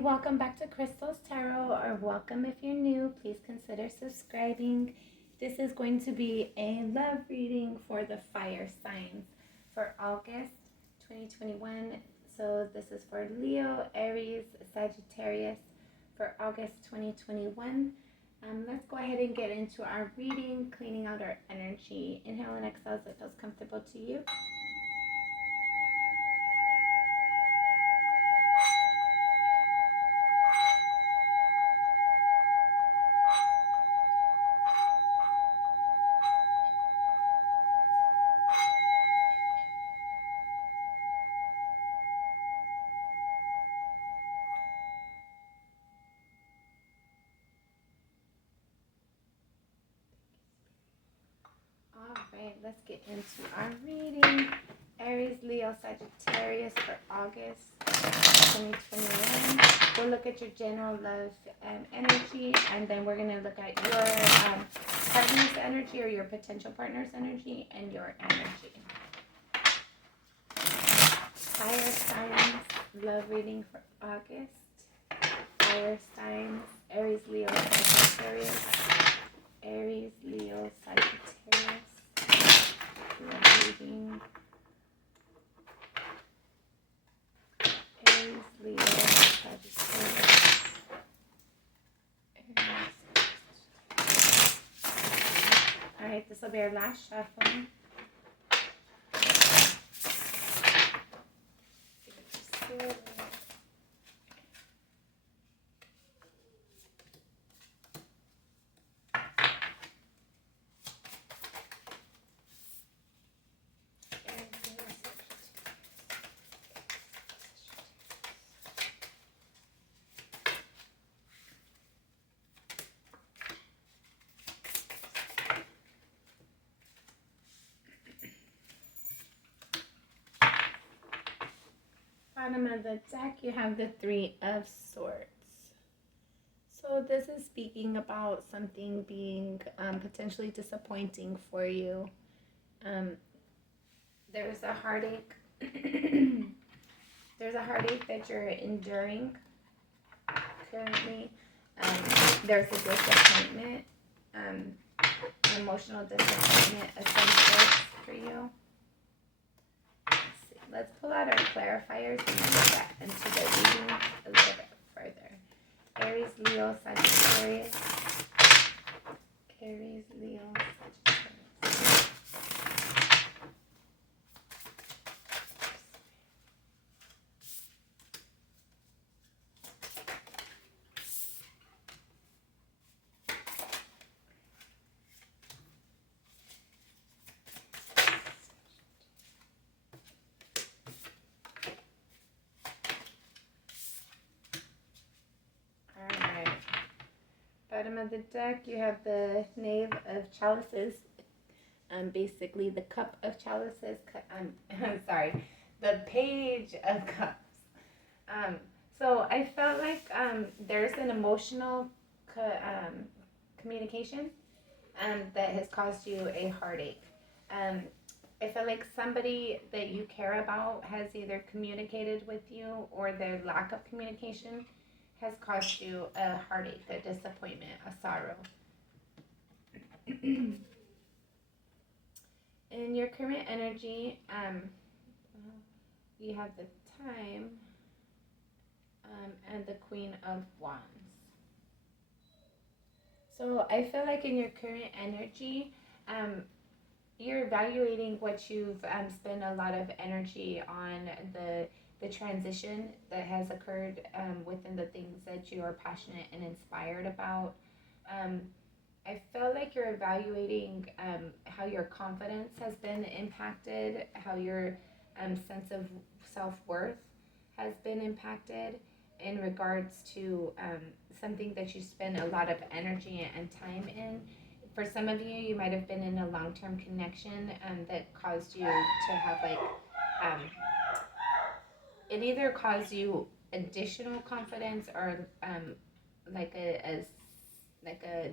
welcome back to Crystal's Tarot, or welcome if you're new. Please consider subscribing. This is going to be a love reading for the fire signs for August 2021. So this is for Leo, Aries, Sagittarius for August 2021. Let's go ahead and get into our reading, cleaning out our energy. Inhale and exhale as it feels comfortable to you. Alright, let's get into our reading. Aries, Leo, Sagittarius for August 2021. We'll look at your general love energy, and then we're going to look at your partner's energy, or your potential partner's energy, and your energy. Fire signs, love reading for August. Fire signs, Aries, Leo, Sagittarius. Aries, Leo, Sagittarius. Love reading. Aries, Leo, Sagittarius. Alright, this will be our last shuffle. Bottom of the deck, you have the Three of Swords. So this is speaking about something being potentially disappointing for you. There's a heartache. There's a heartache that you're enduring currently. There's a disappointment, an emotional disappointment of some sort for you. Let's pull out our clarifiers and look at into the reading a little bit further. Aries, Leo, Sagittarius. Aries, Leo, Sagittarius. Bottom of the deck, you have the Knave of Chalices, basically the Cup of Chalices, sorry, the Page of Cups. So I felt like there's an emotional communication that has caused you a heartache. I feel like somebody that you care about has either communicated with you, or their lack of communication has caused you a heartache, a disappointment, a sorrow. In your current energy, you have the Time and the Queen of Wands. So I feel like in your current energy, you're evaluating what you've spent a lot of energy on, the transition that has occurred within the things that you are passionate and inspired about. I feel like you're evaluating how your confidence has been impacted, how your sense of self-worth has been impacted in regards to something that you spend a lot of energy and time in. For some of you, you might have been in a long-term connection that caused you to have it either caused you additional confidence, or like a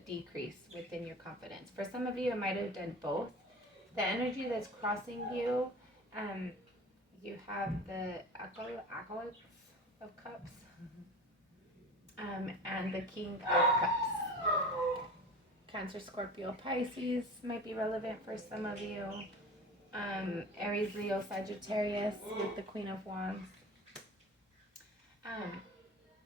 decrease within your confidence. For some of you, it might have done both. The energy that's crossing you, you have the Acolytes of Cups. and the King of Cups. Cancer, Scorpio, Pisces might be relevant for some of you. Aries, Leo, Sagittarius with the Queen of Wands.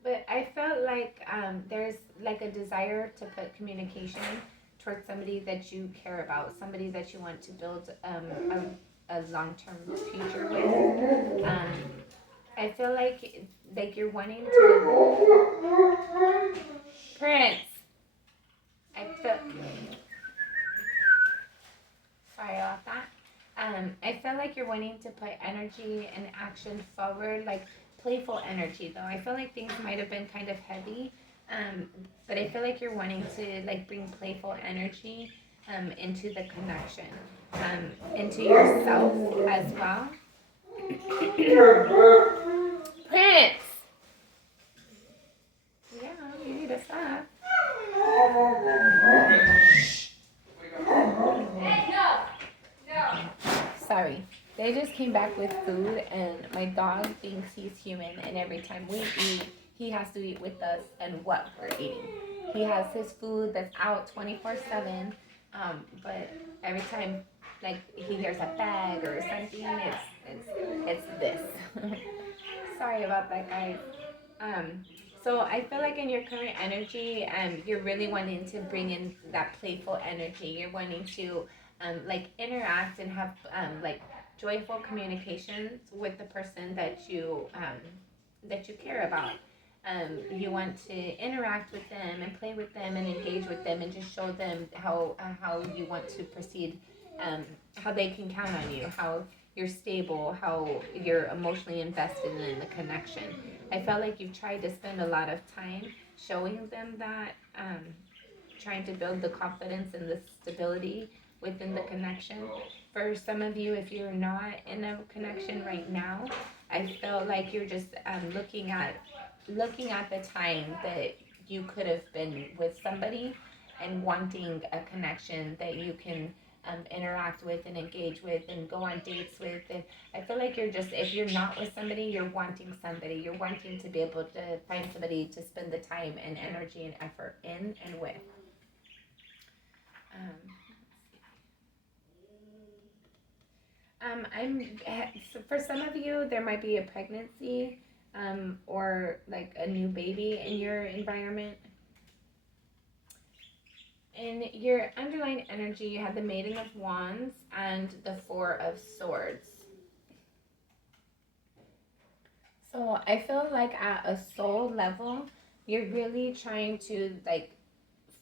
But I felt like there's like a desire to put communication towards somebody that you care about, somebody that you want to build a long-term future with. I feel like you're wanting to Prince. I feel sorry about that. I feel like you're wanting to put energy and action forward, like playful energy though. I feel like things might have been kind of heavy, but I feel like you're wanting to like bring playful energy into the connection, into yourself as well. Prince! Yeah, you need to stop. Sorry. They just came back with food, and my dog thinks he's human, and every time we eat, he has to eat with us and what we're eating. He has his food that's out 24/7, but every time like he hears a bag or something, it's this. Sorry about that, guys. So I feel like in your current energy, you're really wanting to bring in that playful energy. You're wanting to like interact and have like joyful communications with the person that you care about. You want to interact with them and play with them and engage with them and just show them how you want to proceed, how they can count on you, how you're stable, how you're emotionally invested in the connection. I felt like you've tried to spend a lot of time showing them that, trying to build the confidence and the stability within the connection. For some of you, if you're not in a connection right now, I felt like you're just looking at the time that you could have been with somebody and wanting a connection that you can interact with and engage with and go on dates with. And I feel like you're just, if you're not with somebody, you're wanting somebody. You're wanting to be able to find somebody to spend the time and energy and effort in and with. So for some of you, there might be a pregnancy, or like a new baby in your environment. In your underlying energy, you have the Maiden of Wands and the Four of Swords. So I feel like at a soul level, you're really trying to like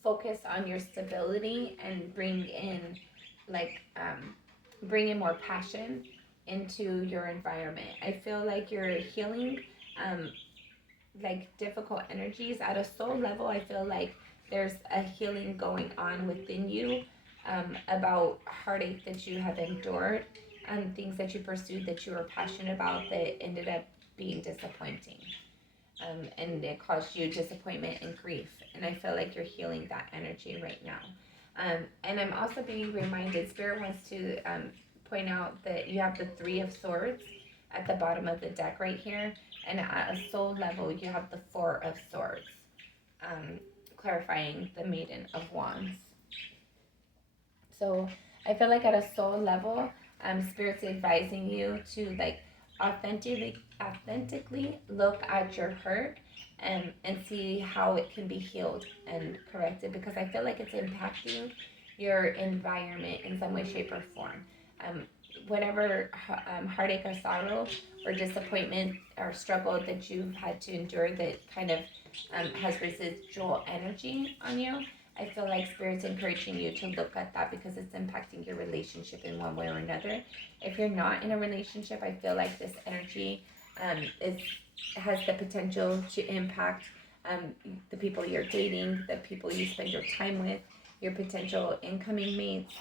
focus on your stability and bring in more passion into your environment. I feel like you're healing like difficult energies at a soul level. I feel like there's a healing going on within you, about heartache that you have endured and things that you pursued that you were passionate about that ended up being disappointing. And it caused you disappointment and grief. And I feel like you're healing that energy right now. And I'm also being reminded, Spirit wants to point out that you have the Three of Swords at the bottom of the deck right here. And at a soul level, you have the Four of Swords, clarifying the Maiden of Wands. So I feel like at a soul level, Spirit's advising you to like authentically look at your hurt and see how it can be healed and corrected, because I feel like it's impacting your environment in some way, shape, or form. Whatever heartache or sorrow or disappointment or struggle that you've had to endure that kind of has residual energy on you, I feel like Spirit's encouraging you to look at that because it's impacting your relationship in one way or another. If you're not in a relationship, I feel like this energy has the potential to impact the people you're dating, the people you spend your time with, your potential incoming mates.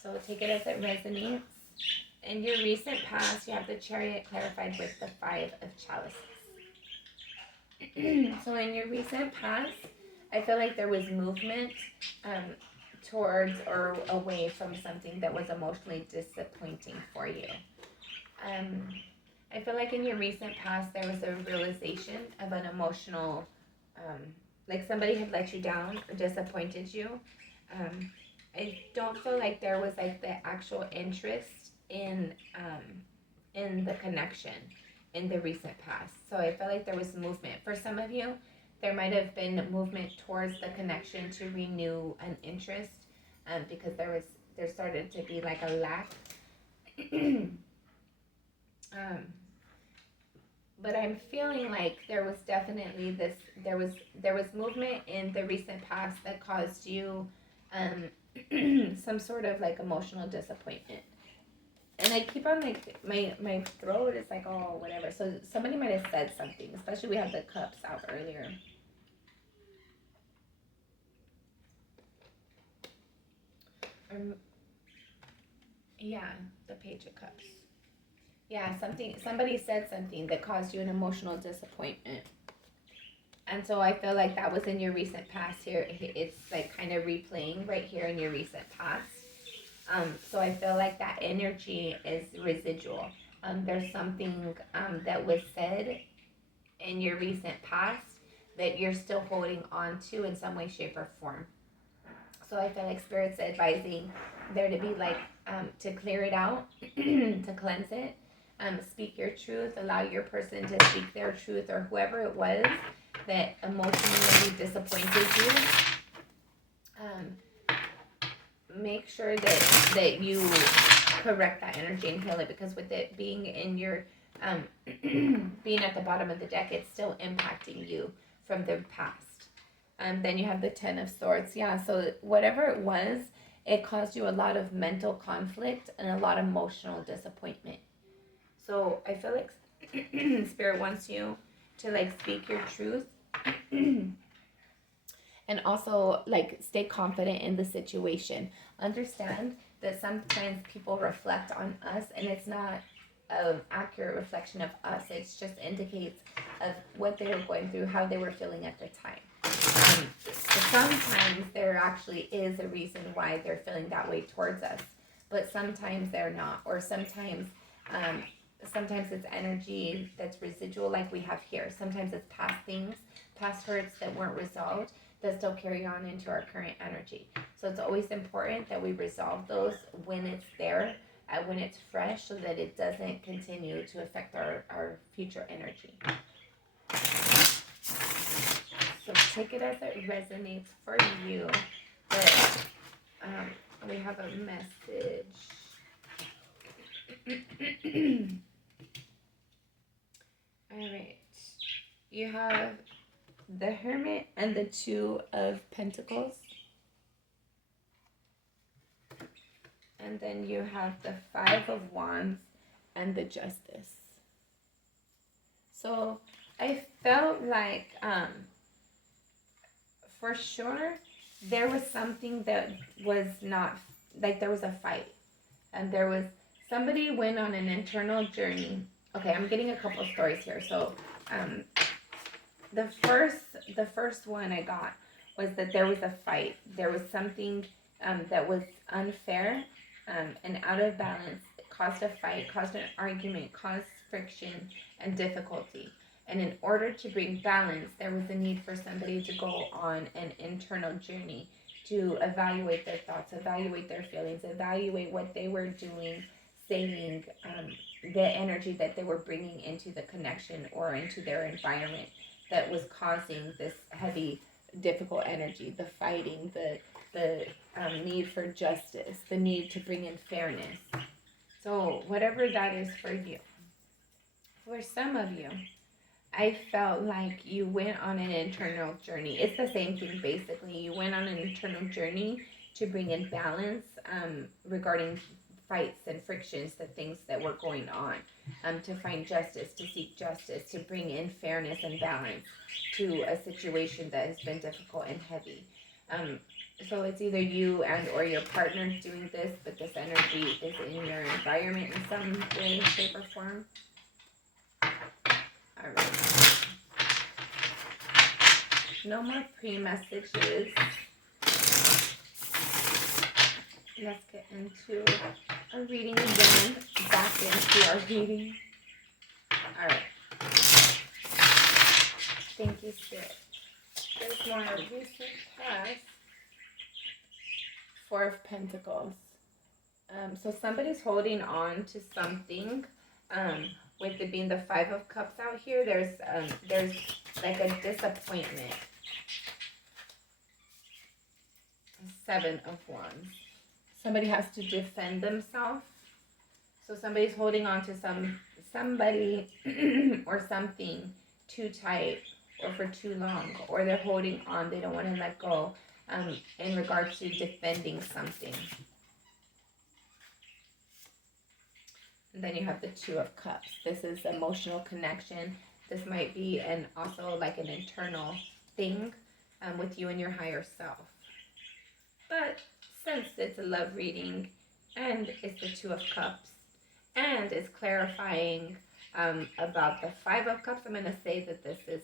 So take it as it resonates. In your recent past, you have the Chariot clarified with the Five of Chalices. So in your recent past, I feel like there was movement towards or away from something that was emotionally disappointing for you. I feel like in your recent past there was a realization of an emotional, like somebody had let you down or disappointed you. Um, I don't feel like there was like the actual interest in the connection in the recent past. So I felt like there was movement. For some of you, there might have been movement towards the connection to renew an interest, because there started to be like a lack. um, but I'm feeling like there was definitely there was movement in the recent past that caused you some sort of like emotional disappointment. And I keep on like my throat is like oh whatever. So somebody might have said something, especially we have the cups out earlier. Um, yeah, the page of cups. Yeah, somebody said something that caused you an emotional disappointment. And so I feel like that was in your recent past here. It's like kind of replaying right here in your recent past. So I feel like that energy is residual. There's something that was said in your recent past that you're still holding on to in some way, shape, or form. So I feel like Spirit's advising there to be like to clear it out, to cleanse it, speak your truth, allow your person to speak their truth, or whoever it was that emotionally disappointed you. Make sure that you correct that energy and heal it, because with it being in your being at the bottom of the deck, it's still impacting you from the past. Then you have the Ten of Swords. Yeah, so whatever it was, it caused you a lot of mental conflict and a lot of emotional disappointment. So I feel like Spirit wants you to like speak your truth and also like stay confident in the situation. Understand that sometimes people reflect on us and it's not an accurate reflection of us. It just indicates of what they were going through, how they were feeling at the time. Sometimes there actually is a reason why they're feeling that way towards us, but sometimes they're not, or sometimes it's energy that's residual like we have here. Sometimes it's past things, past hurts that weren't resolved that still carry on into our current energy. So it's always important that we resolve those when it's there, when it's fresh, so that it doesn't continue to affect our future energy. So take it as it resonates for you. But we have a message. All right. You have the Hermit and the Two of Pentacles. And then you have the Five of Wands and the Justice. So I felt like for sure there was something that was not, like there was a fight. And there was, somebody went on an internal journey. Okay, I'm getting a couple of stories here. So the first one I got was that there was a fight. There was something that was unfair and out of balance. It caused a fight, caused an argument, caused friction and difficulty. And in order to bring balance, there was a need for somebody to go on an internal journey to evaluate their thoughts, evaluate their feelings, evaluate what they were doing, saying, the energy that they were bringing into the connection or into their environment that was causing this heavy, difficult energy, the fighting, the need for justice, the need to bring in fairness. So whatever that is for you. For some of you, I felt like you went on an internal journey. It's the same thing basically. You went on an internal journey to bring in balance regarding fights and frictions, the things that were going on, to find justice, to seek justice, to bring in fairness and balance to a situation that has been difficult and heavy. So it's either you and or your partner doing this, but this energy is in your environment in some way, shape, or form. All right. No more pre-messages. Let's get into a reading again. Back into our reading. Thank you, Spirit. There's more recent past. Four of Pentacles. So somebody's holding on to something. With it being the Five of Cups out here, there's like a disappointment. Seven of Wands. Somebody has to defend themselves. So somebody's holding on to somebody or something too tight or for too long, or they're holding on, they don't want to let go, in regards to defending something. And then you have the Two of Cups. This is emotional connection. This might be also like an internal thing with you and your higher self. But since it's a love reading and it's the Two of Cups and it's clarifying about the Five of Cups, I'm going to say that this is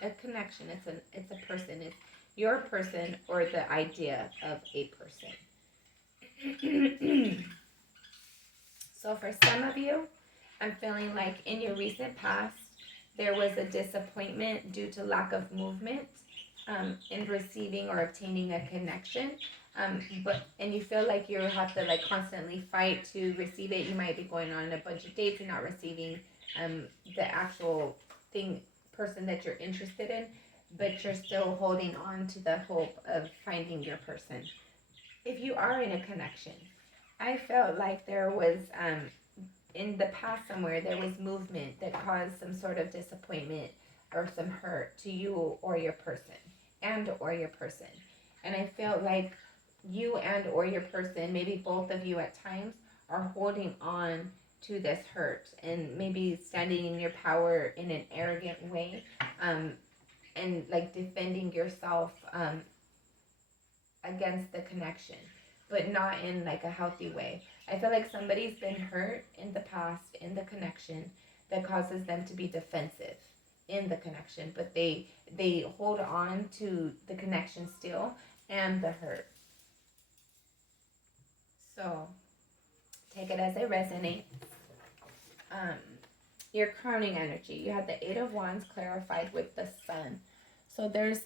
a connection. It's a person. It's your person or the idea of a person. So for some of you, I'm feeling like in your recent past, there was a disappointment due to lack of movement in receiving or obtaining a connection. And you feel like you have to like constantly fight to receive it. You might be going on a bunch of dates and not receiving the actual person that you're interested in, but you're still holding on to the hope of finding your person. If you are in a connection, I felt like there was, in the past somewhere, there was movement that caused some sort of disappointment or some hurt to you or your person, and or your person. And I felt like you and or your person, maybe both of you at times, are holding on to this hurt and maybe standing in your power in an arrogant way, and like defending yourself against the connection, but not in like a healthy way. I feel like somebody's been hurt in the past in the connection that causes them to be defensive in the connection, but they hold on to the connection still and the hurt. So take it as it resonates. Your crowning energy. You had the Eight of Wands clarified with the Sun. So there's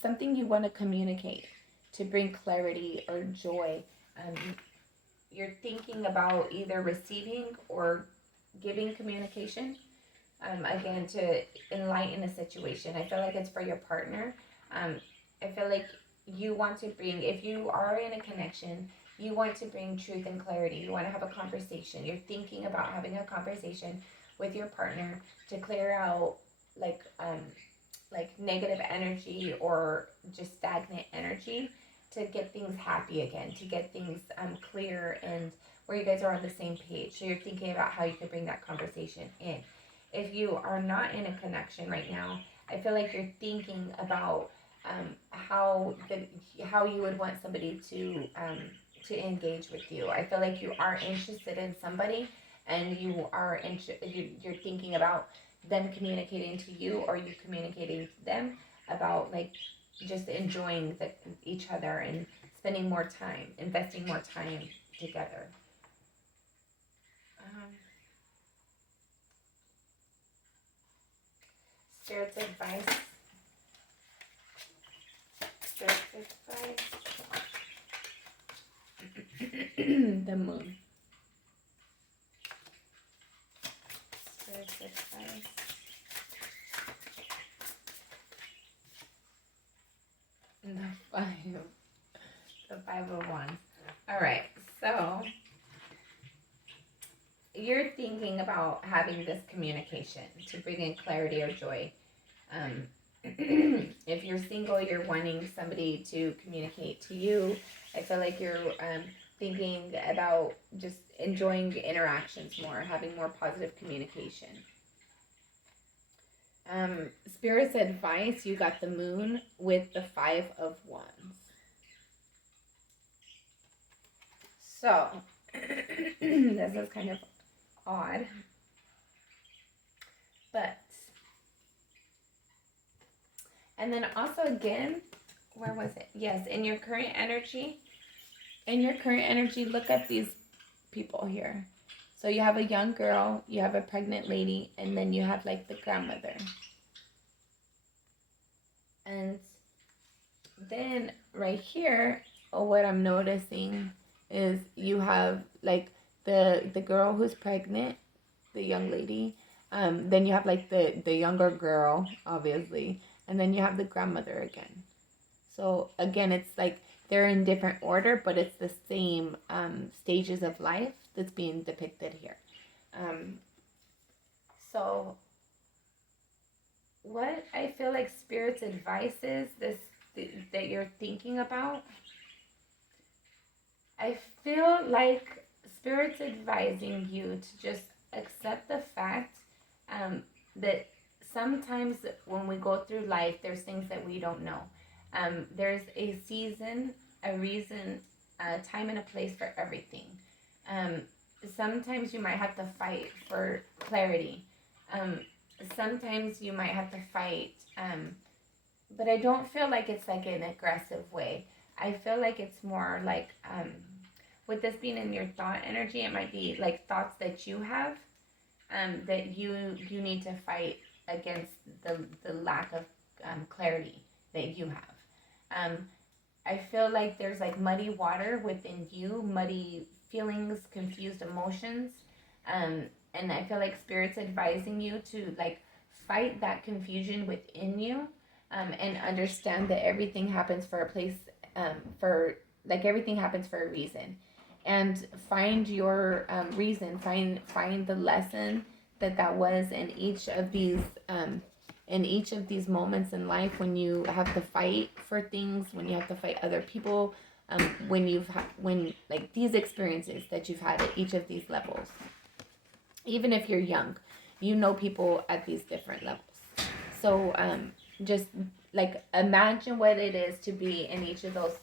something you want to communicate to bring clarity or joy. You're thinking about either receiving or giving communication, again, to enlighten a situation. I feel like it's for your partner. I feel like you want to bring, if you are in a connection, you want to bring truth and clarity. You want to have a conversation. You're thinking about having a conversation with your partner to clear out like negative energy or just stagnant energy, to get things happy again, to get things clear and where you guys are on the same page. So you're thinking about how you could bring that conversation in. If you are not in a connection right now, I feel like you're thinking about how you would want somebody to engage with you. I feel like you are interested in somebody, and you're thinking about them communicating to you or you communicating to them about like just enjoying each other and spending more time, investing more time together. Spirit's advice. Spirit's advice. The Moon. Spirit's advice. The Five of Wands. All right, so you're thinking about having this communication to bring in clarity or joy. If you're single, you're wanting somebody to communicate to you. I feel like you're thinking about just enjoying interactions more, having more positive communication. Spirit's advice, you got the Moon with the Five of Wands. So, this is kind of odd, but, and then also again, where was it? Yes, in your current energy, look at these people here. So you have a young girl, you have a pregnant lady, and then you have like the grandmother. then right here, what I'm noticing is you have like the girl who's pregnant, the young lady. Then you have like the younger girl, obviously, and then you have the grandmother again. So again, it's like they're in different order, but it's the same stages of life that's being depicted here. Um, so what I feel like Spirit's advice is that you're thinking about, I feel like Spirit's advising you to just accept the fact that sometimes when we go through life, there's things that we don't know. There's a season, a reason, a time and a place for everything. Um, Sometimes you might have to fight for clarity. Sometimes you might have to fight, but I don't feel like it's like an aggressive way. I feel like it's more like, with this being in your thought energy, it might be like thoughts that you have, that you need to fight against the lack of clarity that you have. I feel like there's like muddy water within you, muddy feelings, confused emotions, and I feel like Spirit's advising you to like fight that confusion within you, and understand that everything happens for a place, for like everything happens for a reason, and find your reason, find the lesson that was in each of these moments in life when you have to fight for things, when you have to fight other people, when like these experiences that you've had at each of these levels. Even if you're young, you know people at these different levels. So just like imagine what it is to be in each of those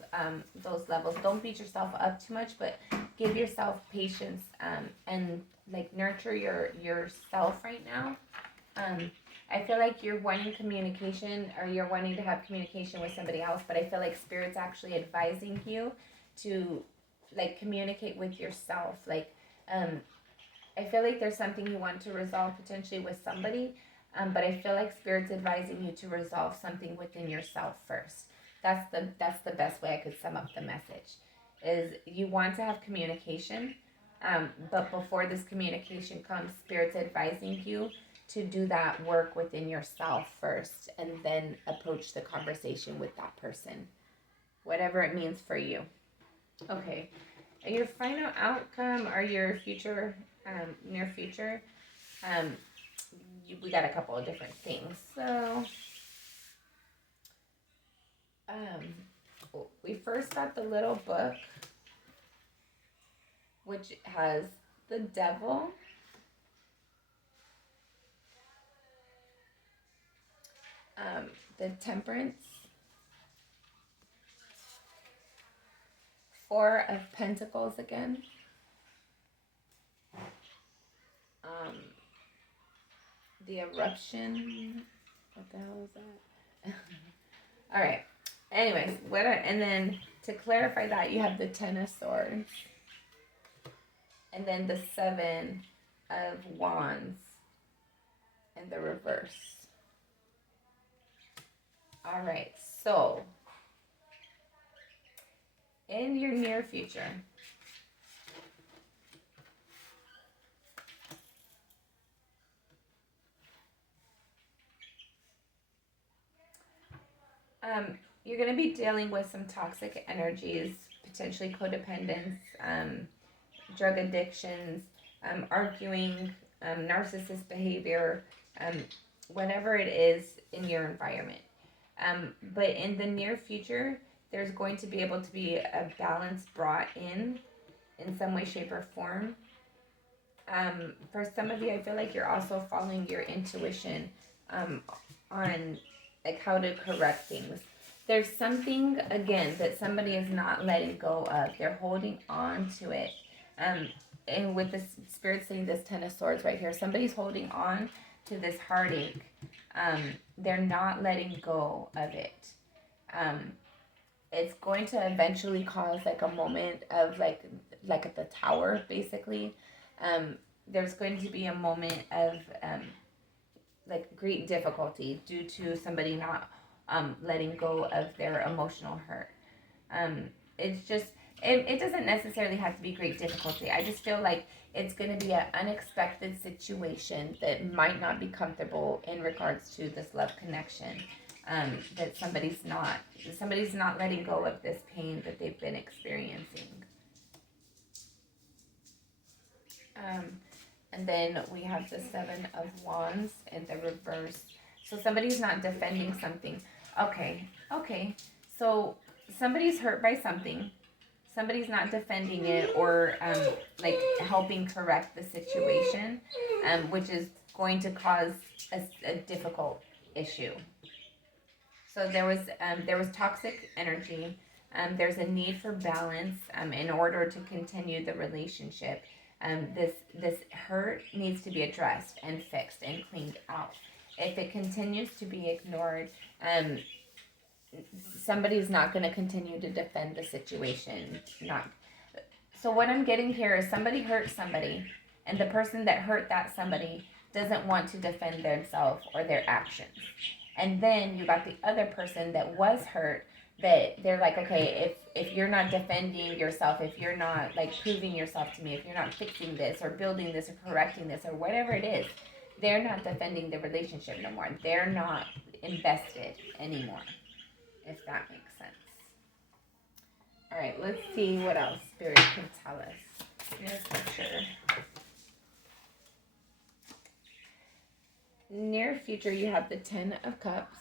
levels. Don't beat yourself up too much, but give yourself patience, and like nurture yourself right now. I feel like you're wanting communication, or you're wanting to have communication with somebody else, but I feel like Spirit's actually advising you to like communicate with yourself. Like I feel like there's something you want to resolve potentially with somebody, but I feel like Spirit's advising you to resolve something within yourself first. That's the best way I could sum up the message. Is you want to have communication, but before this communication comes, Spirit's advising you to do that work within yourself first, and then approach the conversation with that person, whatever it means for you. Okay, your final outcome or your future, near future. We got a couple of different things. So, we first got the little book, which has the devil, the temperance, Four of Pentacles again, the eruption. What the hell is that? All right. Anyways, and then to clarify that, you have the Ten of Swords, and then the Seven of Wands in the reverse. All right. So, in your near future, you're going to be dealing with some toxic energies, potentially codependence, drug addictions, arguing, narcissist behavior, whatever it is in your environment. But in the near future, there's going to be able to be a balance brought in some way, shape, or form. For some of you, I feel like you're also following your intuition, on like how to correct things. There's something again that somebody is not letting go of. They're holding on to it. And with the Spirit saying this Ten of Swords right here, somebody's holding on to this heartache. They're not letting go of it. It's going to eventually cause like a moment of like at the tower, basically. There's going to be a moment of like great difficulty due to somebody not letting go of their emotional hurt. It's just, it doesn't necessarily have to be great difficulty. I just feel like it's going to be an unexpected situation that might not be comfortable in regards to this love connection. That somebody's not letting go of this pain that they've been experiencing. And then we have the Seven of Wands in the reverse. So somebody's not defending something. Okay. So somebody's hurt by something. Somebody's not defending it or like helping correct the situation, which is going to cause a difficult issue. So there was toxic energy. There's a need for balance in order to continue the relationship. This hurt needs to be addressed and fixed and cleaned out. If it continues to be ignored, somebody's not going to continue to defend the situation. So what I'm getting here is somebody hurt somebody, and the person that hurt that somebody doesn't want to defend themselves or their actions. And then you got the other person that was hurt, that they're like, okay, if you're not defending yourself, if you're not like proving yourself to me, if you're not fixing this or building this or correcting this or whatever it is, they're not defending the relationship no more. They're not invested anymore, if that makes sense. All right, let's see what else Spirit can tell us. Near future. Near future, you have the Ten of Cups.